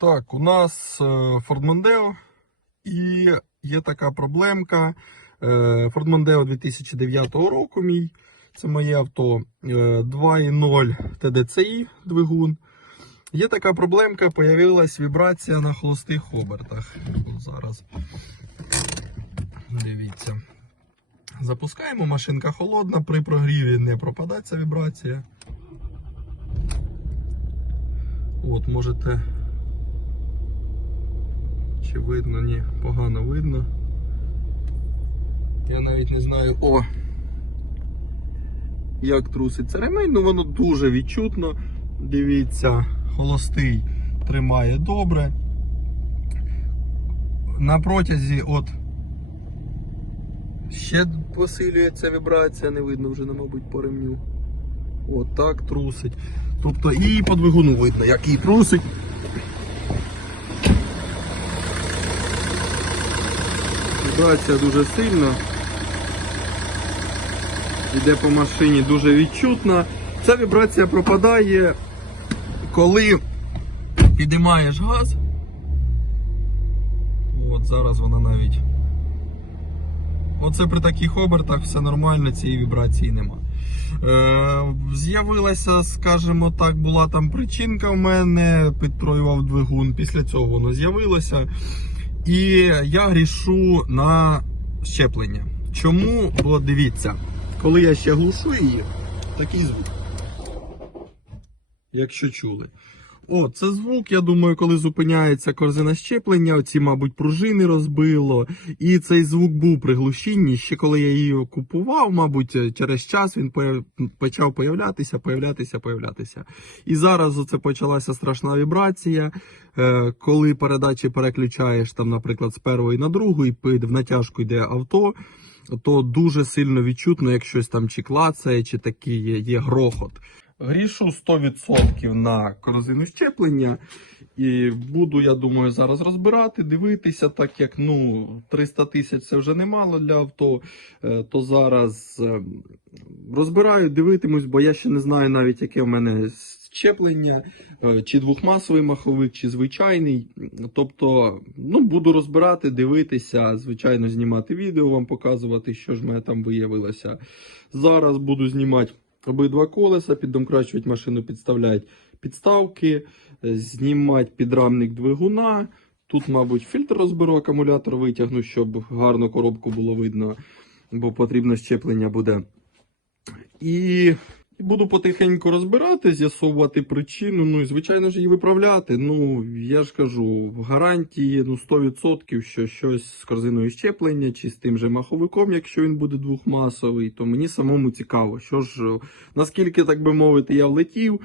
Так, у нас е, Ford Mondeo і є така проблемка. Е, Ford Mondeo 2009 року мій. Це моє авто е, 2.0 TDCi двигун. Є така проблемка, появилась вібрація на холостих обертах. От зараз. Дивіться. Запускаємо, машинка холодна, при прогріві не пропадає ця вібрація. От, можете. Чи видно? Ні, погано видно. Я навіть не знаю. О! Як труситься ремень, ну воно дуже відчутно. Дивіться, холостий тримає добре. На протязі от ще посилюється вібрація, не видно вже, ну, мабуть, по ремню. От так трусить. Тобто і по двигуну видно, як її трусить. Вібрація дуже сильна. Іде по машині дуже відчутна. Ця вібрація пропадає, коли підіймаєш газ. От зараз вона навіть. Оце при таких обертах все нормально, цієї вібрації нема. Е, з'явилася, скажімо так, була там причинка в мене, підтроював двигун. Після цього воно з'явилося. І я грішу на щеплення. Чому? Бо дивіться, коли я ще глушу її, такий звук. Якщо чули. О, це звук, я думаю, коли зупиняється корзина щеплення, оці, мабуть, пружини розбило. І цей звук був при глушінні. Ще коли я її купував, мабуть, через час він почав появлятися, появлятися, появлятися. І зараз оце почалася страшна вібрація. Е, Коли передачі переключаєш, там, наприклад, з першої на другу, і в натяжку йде авто, то дуже сильно відчутно, як щось там чи клацає, чи такий є, є грохот. Грішу 100% на корзину щеплення. І буду, я думаю, зараз розбирати, дивитися, так як ну 300 тисяч це вже немало для авто. е, То зараз е, розбираю, дивитимусь, бо я ще не знаю навіть, яке в мене щеплення, е, чи двохмасовий маховик, чи звичайний. Тобто, ну, буду розбирати, дивитися, звичайно, знімати відео, вам показувати, що ж в мене там виявилося. Зараз буду знімати обидва колеса, піддомкращують машину, підставляють підставки, знімають підрамник двигуна. Тут, мабуть, фільтр розберу, акумулятор витягну, щоб гарно коробку було видно, бо потрібно щеплення буде. І і буду потихеньку розбирати, з'ясовувати причину. Ну і звичайно ж її виправляти. Ну, я ж кажу, в гарантії ну, 100%, що щось з корзиною щеплення чи з тим же маховиком, якщо він буде двохмасовий, то мені самому цікаво, що ж, наскільки, так би мовити, я влетів.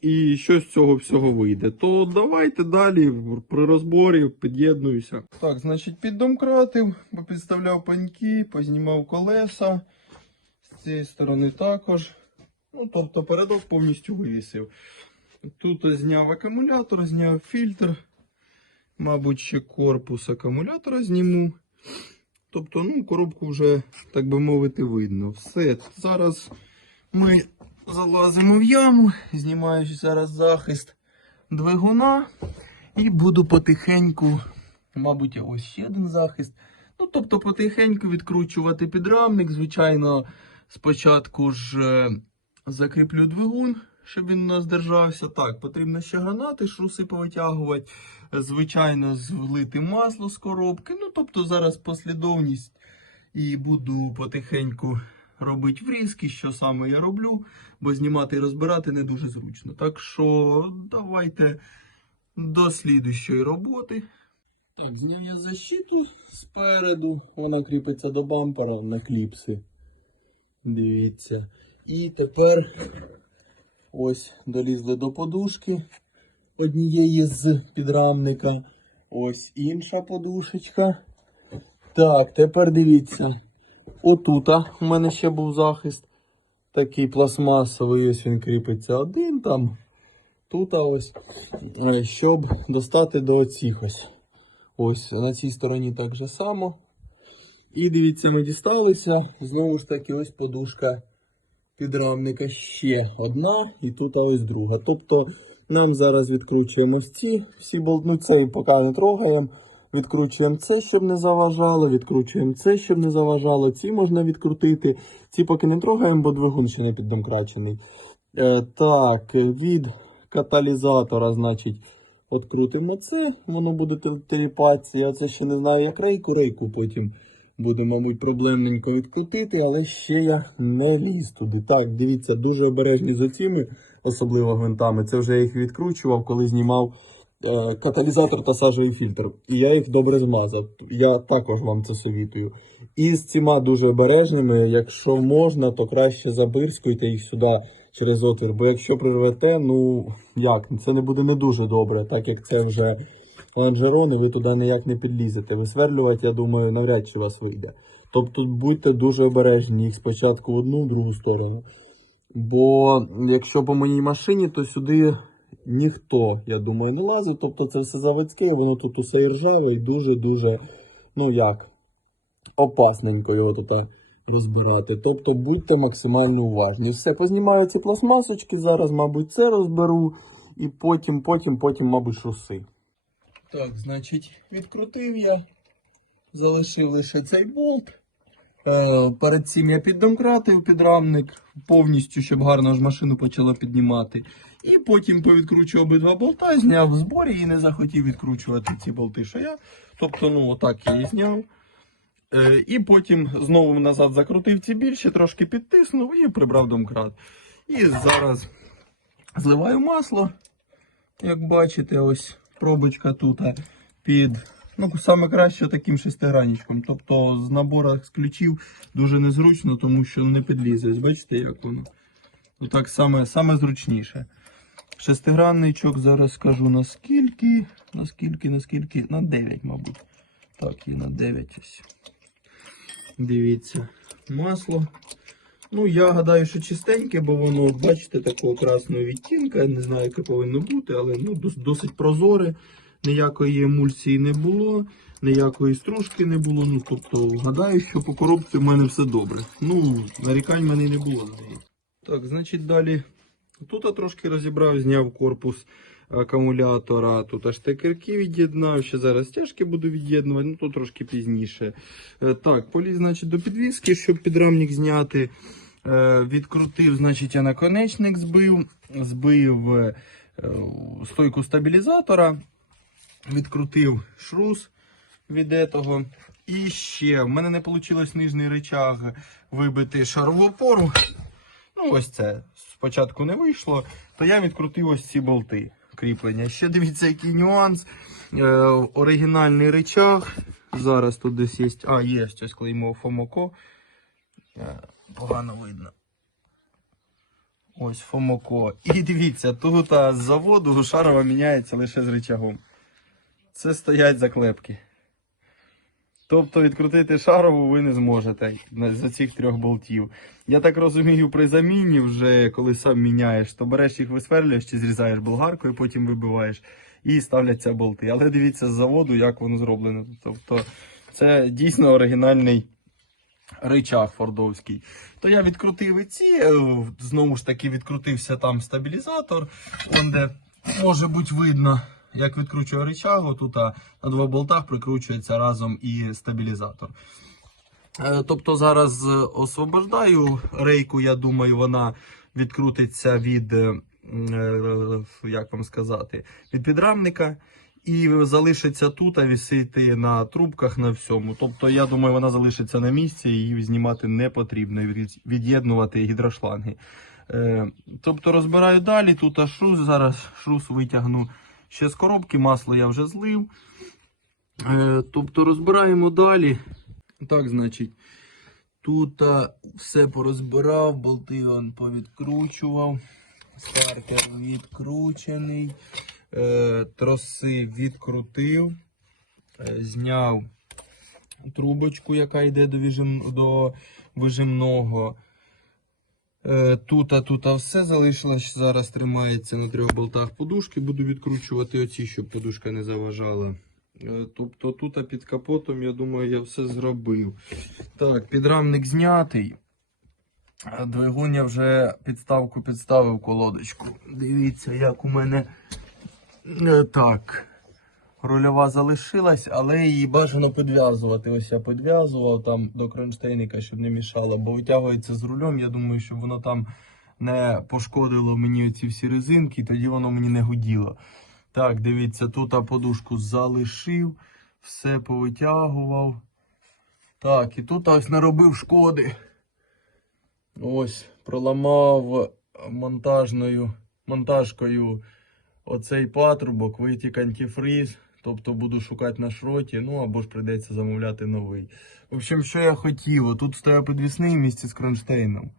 І що з цього всього вийде, то давайте далі при розборі під'єднуюся. Так, значить, піддомкратив, попідставляв паньки, познімав колеса. З цієї сторони також. Ну, тобто передок повністю вивісив. Тут зняв акумулятор, зняв фільтр. Мабуть, ще корпус акумулятора зніму. Тобто, ну, коробку вже, так би мовити, видно. Все. Зараз ми залазимо в яму, знімаю зараз захист двигуна. І буду потихеньку, мабуть, ось ще один захист. Ну, тобто, потихеньку відкручувати підрамник. Звичайно, спочатку ж е, закріплю двигун, щоб він у нас держався. Так, потрібно ще гранати, шруси повитягувати. Звичайно, злити масло з коробки. Ну, тобто, зараз послідовність і буду потихеньку робити врізки, що саме я роблю, бо знімати і розбирати не дуже зручно. Так що давайте до слідущої роботи. Так, зняв я защиту спереду, вона кріпиться до бампера на кліпси. Дивіться. І тепер ось долізли до подушки однієї з підрамника. Ось інша подушечка. Так, тепер дивіться. Отута у мене ще був захист. Такий пластмасовий, ось він кріпиться один там. Тут ось. Е, Щоб достати до оцих ось. Ось на цій стороні так же само. І дивіться, ми дісталися. Знову ж таки, ось подушка підрамника ще одна, і тут ось друга. Тобто Нам зараз відкручуємо ці всі болти. Ну, цей поки не трогаємо. Відкручуємо це, щоб не заважало, відкручуємо це, щоб не заважало. Ці можна відкрутити. Ці поки не трогаємо, бо двигун ще не піддомкрачений. Е, так, від каталізатора, значить, відкрутимо це, воно буде тел- теліпатися. Я це ще не знаю, як рейку, рейку потім буде, мабуть, проблемненько відкрутити, але ще я не ліз туди. Так, дивіться, дуже обережні з оціми, особливо гвинтами. Це вже я їх відкручував, коли знімав е, каталізатор та сажовий фільтр. І я їх добре змазав. Я також вам це совітую. І з цими дуже обережними, якщо можна, то краще забирскуйте їх сюди через отвір. Бо якщо прирвете, ну як, це не буде не дуже добре, так як це вже лонжерони, ви туди ніяк не підлізете. Висверлювати, я думаю, навряд чи вас вийде. Тобто будьте дуже обережні їх спочатку в одну, в другу сторону. Бо якщо по моїй машині, то сюди ніхто, я думаю, не лазив. Тобто це все заводське, воно тут усе і ржаве і дуже-дуже, ну як, опасненько його тут розбирати. Тобто будьте максимально уважні. Все, познімаю ці пластмасочки, зараз, мабуть, це розберу, і потім, потім, потім, мабуть, шуси. Так, значить, відкрутив я, залишив лише цей болт. Е, перед цим я піддомкратив підрамник повністю, щоб гарно ж машину почало піднімати. І потім повідкручував обидва болта, зняв в зборі і не захотів відкручувати ці болти, що я. Тобто, ну, отак я її зняв. Е, і потім знову назад закрутив ці більші, трошки підтиснув і прибрав домкрат. І зараз зливаю масло. Як бачите, ось пробочка тут під. Ну, саме краще таким шестигранничком. Тобто з набору з ключів дуже незручно, тому що не підлізе. Бачите, як воно? Отак саме, саме зручніше. Шестигранничок зараз скажу наскільки. Наскільки, наскільки? На 9, мабуть. Так, і на 9 ось. Дивіться, масло. Ну, я гадаю, що чистеньке, бо воно, бачите, такого красного відтінка. Не знаю, яке повинно бути, але ну, досить прозоре. Ніякої емульсії не було, ніякої стружки не було. Ну, тобто, гадаю, що по коробці в мене все добре. Ну, нарікань в мене не було. здається. Так, значить, далі. Тут я трошки розібрав, зняв корпус акумулятора. Тут аж штекерки від'єднав. Ще зараз стяжки буду від'єднувати, ну то трошки пізніше. Е, Так, поліз, значить, до підвіски, щоб підрамник зняти. Е, Відкрутив, значить, я наконечник збив, збив е, стойку стабілізатора, відкрутив шрус від этого. І ще в мене не вийшло нижній рычаг вибити шарову опору. Ну, ось це спочатку не вийшло, то я відкрутив ось ці болти кріплення. Ще дивіться, який нюанс. Е, оригінальний речах. Зараз тут десь є. А, є щось клеймо Фомоко. Е, погано видно. Ось Фомоко. І дивіться, тут з заводу шарова міняється лише з речагом. Це стоять заклепки. Тобто відкрутити шарову ви не зможете за цих трьох болтів. Я так розумію, при заміні, вже коли сам міняєш, то береш їх висверлюєш чи зрізаєш болгаркою, потім вибиваєш і ставляться болти. Але дивіться з заводу, як воно зроблено. Тобто це дійсно оригінальний рычаг фордовський. То я відкрутив і ці, е, знову ж таки відкрутився там стабілізатор, де може бути видно. Як відкручую рычаг, тут на двох болтах прикручується разом і стабілізатор. Е, Тобто зараз е, освобождаю рейку, я думаю, вона відкрутиться від, е, як вам сказати, від підрамника і залишиться тут, а висити на трубках на всьому. Тобто, я думаю, вона залишиться на місці, її знімати не потрібно, від- від'єднувати гідрошланги. Тобто розбираю далі, тут шрус, зараз шрус витягну ще з коробки, масло я вже злив. Е, Тобто розбираємо далі. Так, значить, тут все порозбирав, болти он повідкручував. Стартер відкручений. Е, троси відкрутив. Е, зняв трубочку, яка йде до вижимного. Е, Тут, а тут а все залишилось. Зараз тримається на трьох болтах подушки. Буду відкручувати оці, щоб подушка не заважала. Е, Тобто тут а під капотом, я думаю, я все зробив. Так, підрамник знятий. Двигун я вже підставку підставив колодочку. Дивіться, як у мене е, так. Рульова залишилась, але її бажано підв'язувати. Ось я підв'язував там до кронштейника, щоб не мішало, бо витягується з рулем. Я думаю, щоб воно там не пошкодило мені оці всі резинки, тоді воно мені не гуділо. Так, дивіться, тут подушку залишив, все повитягував. Так, і тут ось наробив шкоди. Ось, проламав монтажною, монтажкою оцей патрубок, витік антифриз. Тобто буду шукати на шроті, ну або ж прийдеться замовляти новий. В общем, що я хотів? Тут стояв підвісний місці з кронштейном.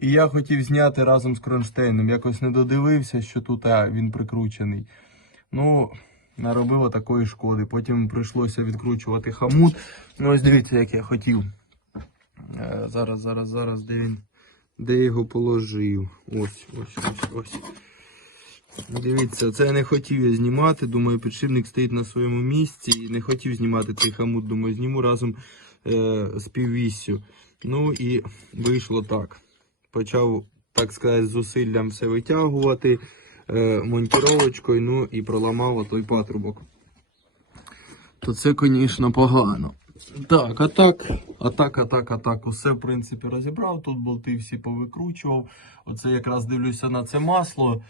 І я хотів зняти разом з кронштейном. Якось не додивився, що тут а, він прикручений. Ну, наробило такої шкоди. Потім прийшлося відкручувати хамут. Ну, ось дивіться, як я хотів. Е, зараз, зараз, зараз, де він? Де його положив? Ось, ось, ось, ось. Дивіться, це я не хотів я знімати. Думаю, підшипник стоїть на своєму місці. І не хотів знімати цей хамут. Думаю, зніму разом е, з піввіссю. Ну і вийшло так. Почав, так сказати, з зусиллям все витягувати е, монтіровочкою, ну і проламав той патрубок. То це, звісно, погано. Так, а так, а так, а так, а так. Усе, в принципі, розібрав. Тут болти всі повикручував. Оце якраз дивлюся на це масло.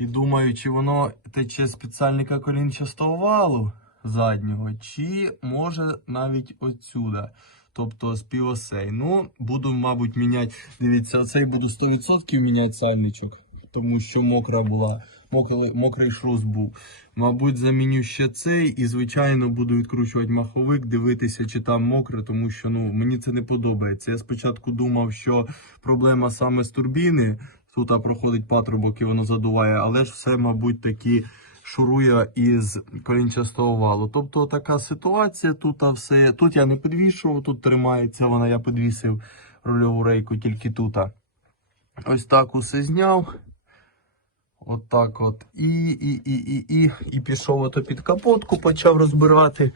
І думаю, чи воно тече з підсальника колінчастого валу заднього, чи може навіть отсюда. Тобто з півосей. Ну, буду, мабуть, міняти. Дивіться, оцей буду 100% міняти сальничок, тому що мокра була, мокрий, мокрий шрус був. Мабуть, заміню ще цей і, звичайно, буду відкручувати маховик, дивитися, чи там мокре, тому що ну, мені це не подобається. Я спочатку думав, що проблема саме з турбіни. Тут проходить патрубок і воно задуває, але ж все, мабуть, таки шурує із колінчастого валу. Тобто така ситуація. Тут все. Тут я не підвішував, тут тримається вона, я підвісив рульову рейку тільки тут. Ось так усе зняв. От так от. І, і, і, і, і, і пішов ото під капотку, почав розбирати.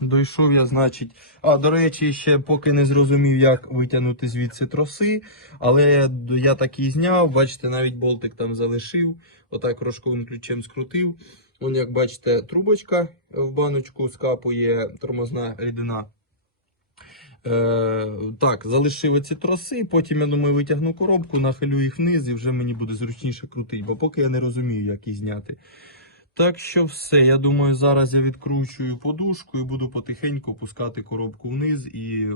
Дойшов я, значить. А, до речі, ще поки не зрозумів, як витягнути звідси троси. Але я, так і зняв. Бачите, навіть болтик там залишив. Отак рожковим ключем скрутив. Вон, як бачите, трубочка в баночку скапує тормозна рідина. Е, так, залишив ці троси, потім я думаю, витягну коробку, нахилю їх вниз і вже мені буде зручніше крутити, бо поки я не розумію, як їх зняти. Так що все, я думаю, зараз я відкручую подушку і буду потихеньку опускати коробку вниз і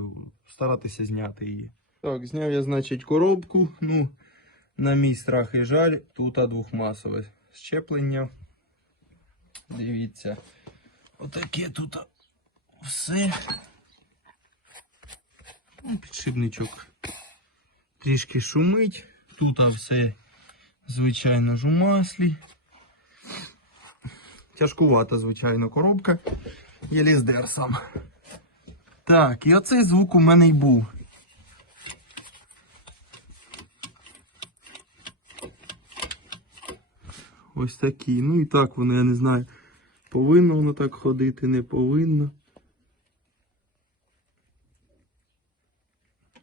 старатися зняти її. Так, зняв я, значить, коробку. Ну, на мій страх і жаль, тут двохмасове щеплення. Дивіться. Отаке тут все. Ну, Підшипничок трішки шумить. Тут все, звичайно ж, у маслі. Тяжкувата, звичайно, коробка. Єлі здер. Так, і оцей звук у мене й був. Ось такий. Ну і так воно, я не знаю, повинно воно так ходити, не повинно.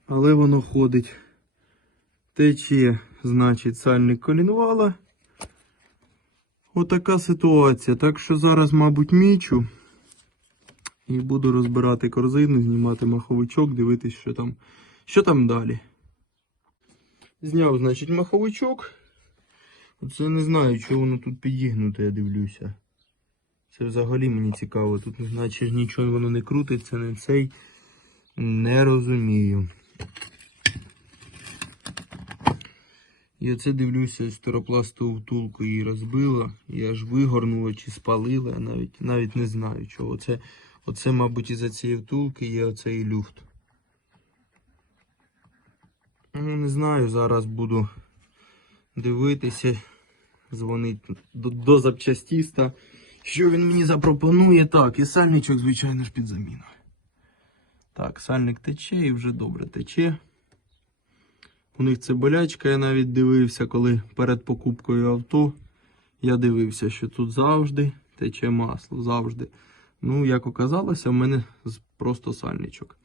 Але воно ходить. Тече, значить, сальник колінвала. Отака ситуація. Так що зараз, мабуть, мічу. І буду розбирати корзину, знімати маховичок, дивитись, що там, що там далі. Зняв, значить, маховичок. Оце не знаю, чого воно тут підігнуте, я дивлюся. Це взагалі мені цікаво. Тут, ж нічого воно не крутиться, не цей. Не розумію. І оце дивлюся, стеропластову втулку її розбила, і аж вигорнула чи спалила, я навіть навіть не знаю чого. Оце, оце мабуть, із-за цієї втулки є оцей люфт. Ну, не знаю, зараз буду дивитися, дзвонити до, до запчастіста. Що він мені запропонує? Так, і сальничок, звичайно ж, під заміну. Так, сальник тече і вже добре тече. У них це болячка, я навіть дивився, коли перед покупкою авто. Я дивився, що тут завжди тече масло. Завжди. Ну, як оказалося, в мене просто сальничок.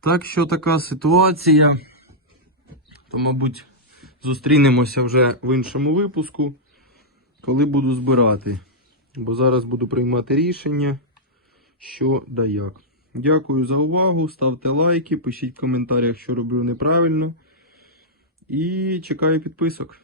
Так що така ситуація. То, мабуть, зустрінемося вже в іншому випуску, коли буду збирати. Бо зараз буду приймати рішення, що да як. Дякую за увагу. Ставте лайки, пишіть в коментарях, що роблю неправильно. І чекаю підписок.